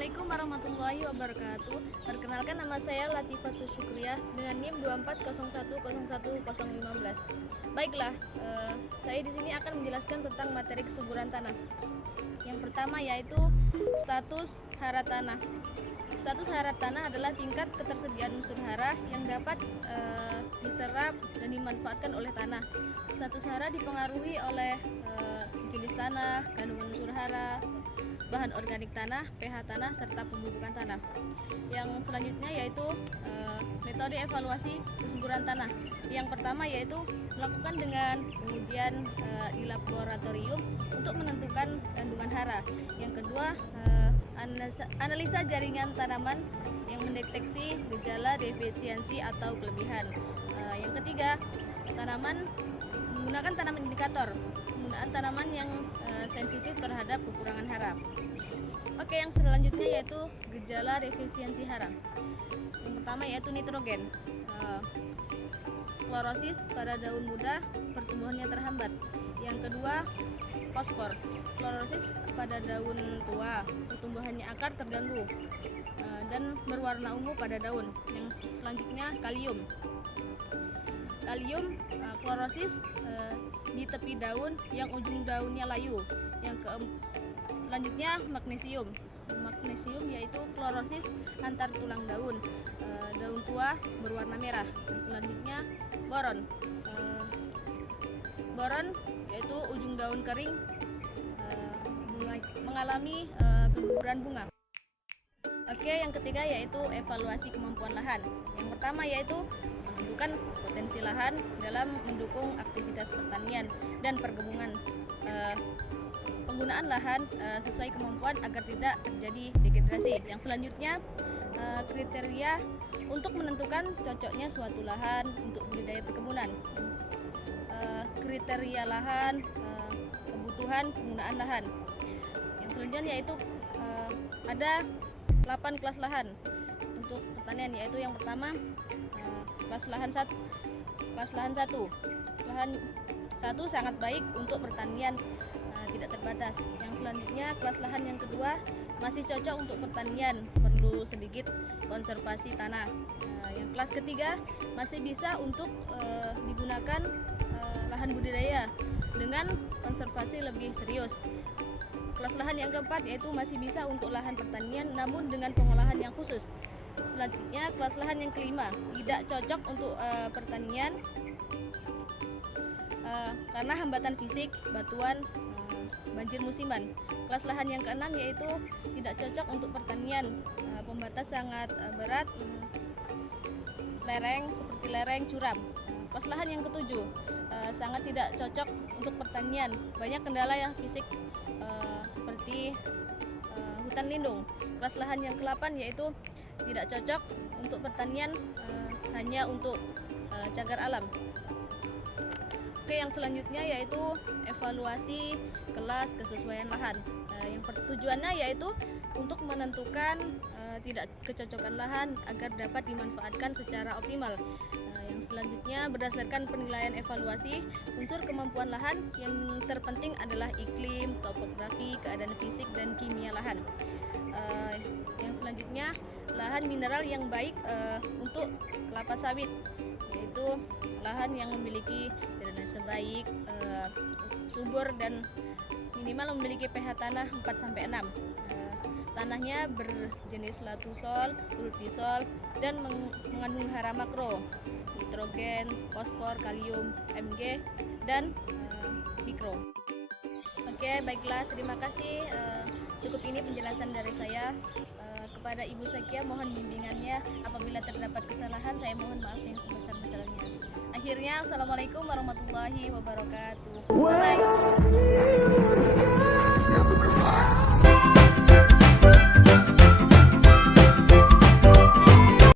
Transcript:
Assalamualaikum warahmatullahi wabarakatuh. Perkenalkan, nama saya Latifatul Syukriyah dengan NIM 2401010015. Baiklah, saya di sini akan menjelaskan tentang materi kesuburan tanah. Yang pertama yaitu status hara tanah. Status hara tanah adalah tingkat ketersediaan unsur hara yang dapat diserap dan dimanfaatkan oleh tanah. Status hara dipengaruhi oleh jenis tanah, kandungan unsur hara, bahan organik tanah, pH tanah, serta pemupukan tanah. Yang selanjutnya yaitu metode evaluasi kesuburan tanah. Yang pertama yaitu melakukan dengan pengujian di laboratorium untuk menentukan kandungan hara. Yang kedua, analisa jaringan tanaman yang mendeteksi gejala defisiensi atau kelebihan. Yang ketiga, menggunakan tanaman indikator, penggunaan tanaman yang sensitif terhadap kekurangan hara. Oke, yang selanjutnya yaitu gejala defisiensi hara. Yang pertama yaitu nitrogen, klorosis pada daun muda, pertumbuhannya terhambat. Yang kedua, fosfor, klorosis pada daun tua, pertumbuhannya akar terganggu dan berwarna ungu pada daun. Yang selanjutnya kalium, klorosis di tepi daun yang ujung daunnya layu. Selanjutnya magnesium yaitu klorosis antar tulang daun, daun tua berwarna merah. Yang selanjutnya boron yaitu ujung daun kering mengalami keguguran bunga. Oke, yang ketiga yaitu evaluasi kemampuan lahan. Yang pertama yaitu menentukan potensi lahan dalam mendukung aktivitas pertanian dan perkebunan. Penggunaan lahan sesuai kemampuan agar tidak terjadi degenerasi. Yang selanjutnya kriteria untuk menentukan cocoknya suatu lahan untuk budidaya perkebunan. Kriteria lahan, kebutuhan penggunaan lahan. Yang selanjutnya yaitu ada 8 kelas lahan untuk pertanian, yaitu yang pertama kelas lahan 1. Lahan 1 sangat baik untuk pertanian tidak terbatas. Yang selanjutnya kelas lahan yang kedua masih cocok untuk pertanian, perlu sedikit konservasi tanah. Yang kelas ketiga masih bisa untuk digunakan lahan budidaya dengan konservasi lebih serius. Kelas lahan yang keempat yaitu masih bisa untuk lahan pertanian namun dengan pengolahan yang khusus. Selanjutnya kelas lahan yang kelima tidak cocok untuk pertanian karena hambatan fisik, batuan, banjir musiman. Kelas lahan yang keenam yaitu tidak cocok untuk pertanian, pembatas sangat berat, lereng seperti lereng curam. Kelas lahan yang ketujuh sangat tidak cocok untuk pertanian, banyak kendala yang fisik seperti hutan lindung. Kelas lahan yang ke-8 yaitu tidak cocok untuk pertanian, hanya untuk cagar alam. Oke, yang selanjutnya yaitu evaluasi kelas kesesuaian lahan. Yang tujuannya yaitu untuk menentukan tidak kecocokan lahan agar dapat dimanfaatkan secara optimal. Yang selanjutnya berdasarkan penilaian evaluasi unsur kemampuan lahan, yang terpenting adalah iklim, topografi, keadaan fisik dan kimia lahan. Yang selanjutnya lahan mineral yang baik untuk kelapa sawit, yaitu lahan yang memiliki drainase baik, subur dan minimal memiliki pH tanah 4-6. Tanahnya berjenis latusol, pulvisol dan mengandung hara makro, nitrogen, fosfor, kalium, Mg dan mikro. Oke, baiklah, terima kasih. Cukup ini penjelasan dari saya. Kepada Ibu Zakia mohon bimbingannya. Apabila terdapat kesalahan, saya mohon maaf yang sebesar-besarnya. Akhirnya, assalamualaikum warahmatullahi wabarakatuh. Bye.